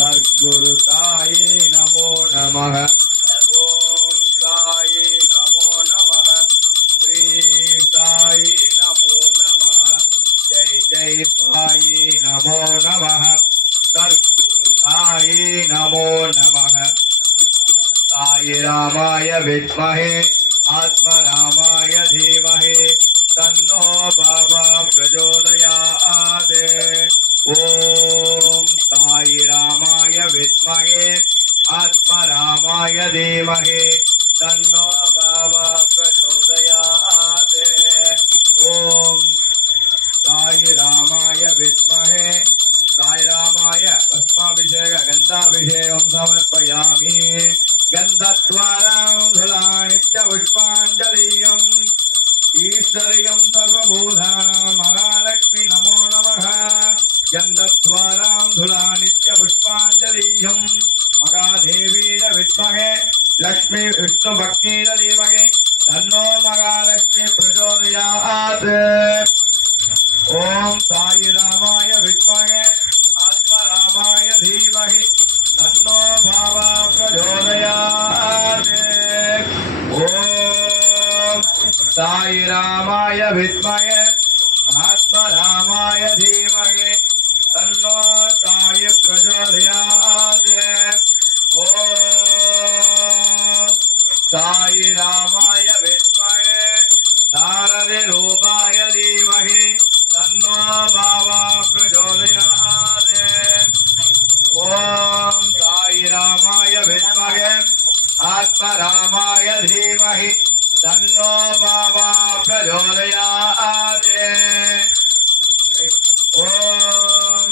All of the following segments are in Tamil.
सद्गुरु साई नमो नमः। ओम साई नमो नमः। श्री साई नमो नमः। जय जय साई नमो नमः। सद्गुरु साई नमो नमः। साई रामाय विद्महे आत्मरामाय धीमहि तन्नो बाबा प्रचोदयात्। ओम साई रामाय विद्महे आत्मरामाय धीमहि तन्नो बाबा प्रचोदयात्। ओम साई रामाय विद्महे साई रामाय भस्माभिषेक गंधाभिषेकं समर्पयामि। गंधद्वारां धूलानित्य पुष्पाञ्जलियम् ईश्वर्यं सर्वभूतानां महालक्ष्मी नमो नमः। गंधद्वारां धूलानित्य पुष्पाञ्जलियम् महादेवीर विद्महे लक्ष्मी विष्णु भक्तिर धीमहि तन्नो महालक्ष्मी प्रचोदयात्। ओम साई रामाय विद्महे आत्मरामाय धीमहि तन्नो भावा प्रचोदयात्। ओम साई रामाय विद्महे आत्मरामाय धीमहि तन्नो साई प्रचोदयात्। ओम साई रामाय विद्महे शारदे रूपाय धीमहि तन्नो भावा प्रचोदयात्। ओम साई रामाय विद्महे आत्मरामाय धीमहि तन्नो भावा प्रचोदयात्। ओम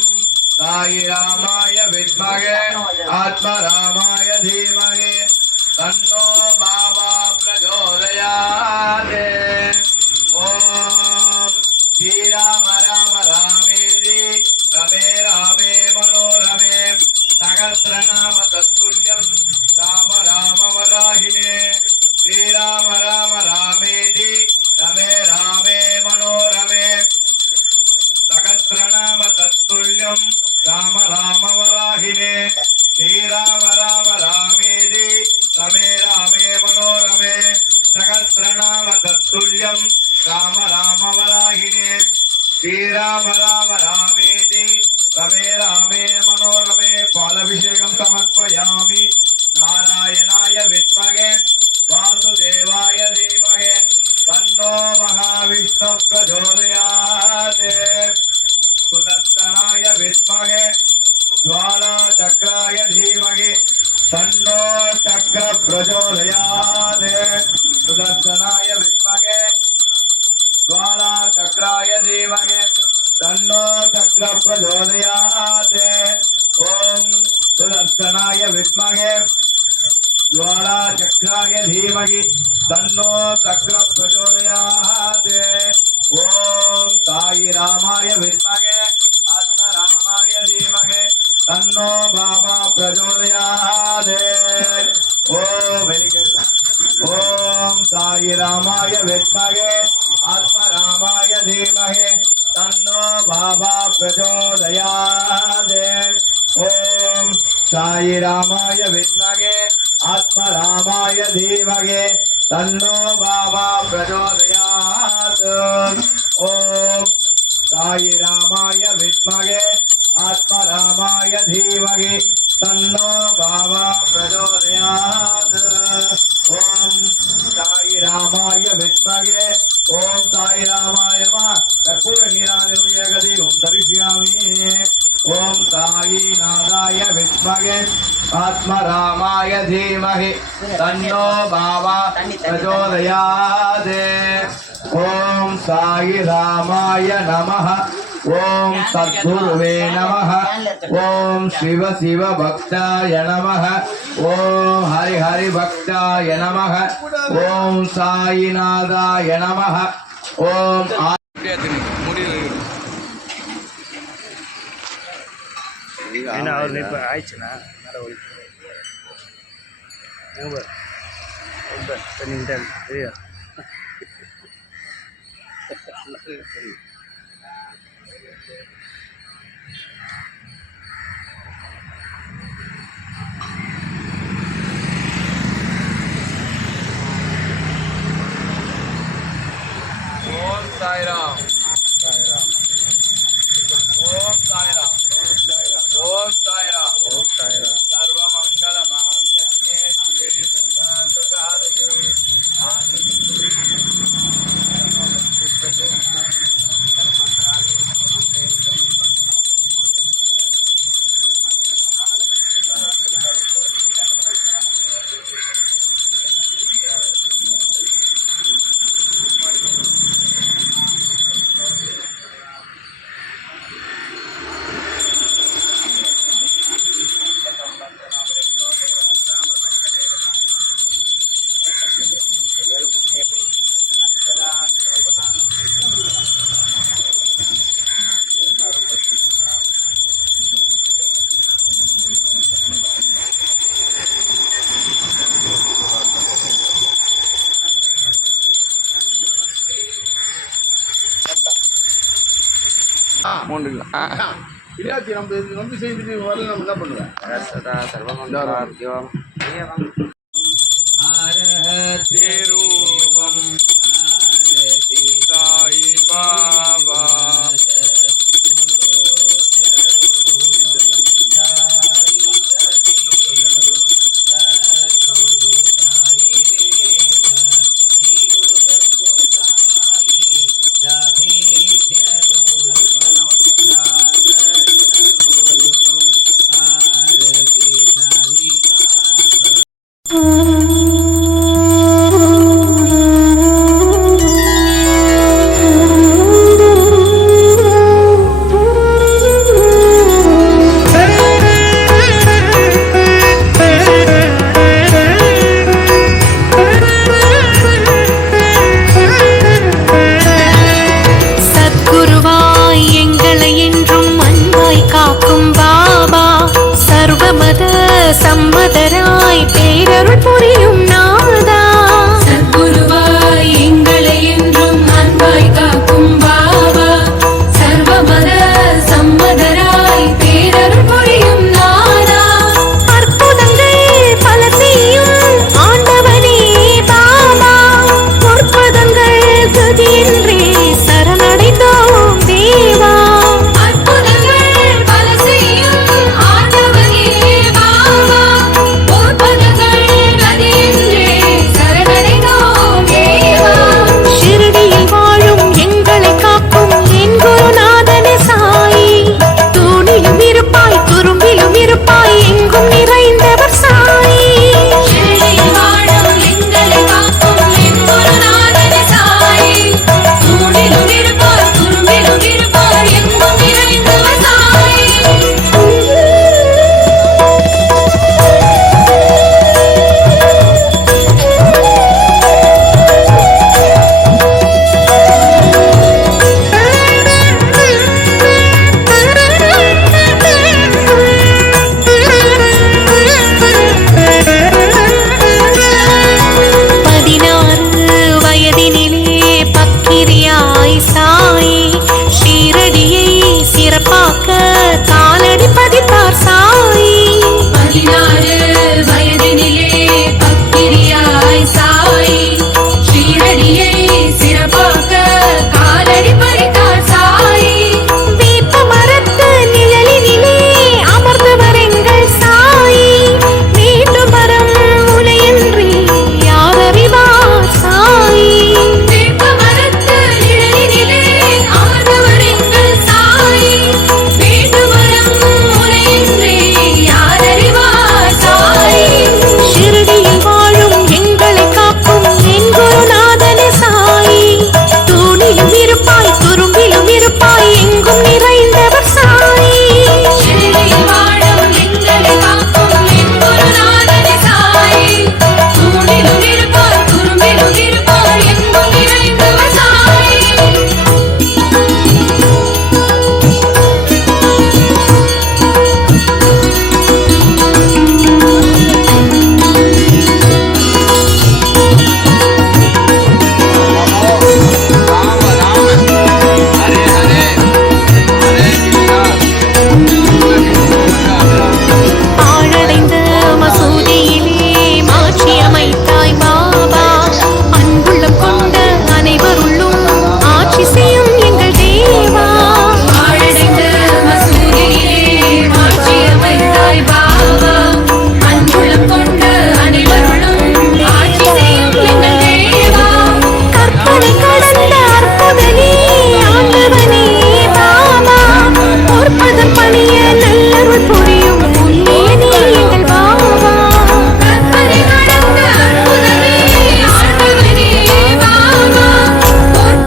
साई रामाय विद्महे आत्मरामाय धीमहि तन्नो भावा प्रचोदयात्। ओम श्री राम राम रामेति रमे रामे मनोरमे सहस्रनाम तत्तुल्यं राम राम वराहिने। श्री राम राम रामेति रमे रामे मनोरमे सहस्रनाम तत्तुल्यं राम राम वराहिने। श्री राम राम रामेति रमे रामे मनोरमे सहस्रनाम तत्तुल्यं राम राम वराहिने। श्री राम राम रामेति रमे रामे मनोरमे पालाभिषेकं समर्पयामि। नारायणाय विद्महे वासुदेवाय धीमहि तन्नो महाविष्णु प्रचोदयात्। सुदर्शनाय विद्महे ज्वालाचक्राय धीमहि तन्नो चक्र प्रचोदयात्। सुदर्शनाय विद्महे ज्वालाचक्राय धीमहि तन्नो चक्र प्रचोदयात्। ओम सुदर्शनाय विद्महे ज्वालाचक्राय धीमहि तन्नो चक्र प्रचोदयात्। ओम साई रामाय विद्महे आत्मरामाय धीमहि तन्नो बाबा प्रचोदयात्। ओम साई रामाय विद्महे आत्मरामाय धीमहि तन्नो बाबा प्रचोदयात्। ओम साई रामाय विद्महे आत्मरामाय धीमहि तन्नो बाबा प्रचोदयात्। ओम साई रामाय विद्महे आत्मरामाय धीमहि तन्नो बाबा प्रचोदयात्। ओम साई रामाय विद्महे ओम साई रामाय नमः। कर्पूर नीराजनं जगदीपं दर्शयामि। ओम साई नाराय विद्महे आत्मरामाय धीमहि तन्नो बाबा प्रचोदयात्। ओम சாயி ராமாய நமः. ஓம் சத்குருவே நமः. ஓம் சிவ சிவ பக்தாய நமः. ஓம் ஹரி ஹரி பக்தாய நமः. ஓம் சாயிநாதாய நமः. ஓம் ஏன்னா அவர் இப்போ ஆயிடுச்சுண்ணா மேலே ஒளி ரொம்ப பண்ணிக்கிட்டே தெரியா ஓம் சாய்ராம். ஓம் சாய்ராம். ஓம் சாய்ராம். ஓம் சாய்ராம். சர்வமங்கல மாங்கல்யே சிவே சர்வார்த்தசாதகே மூன்று இல்லாச்சி நம்ம செய்துட்டு வரல நம்ம என்ன பண்ணுவேன் சதா சர்வமங்கலம்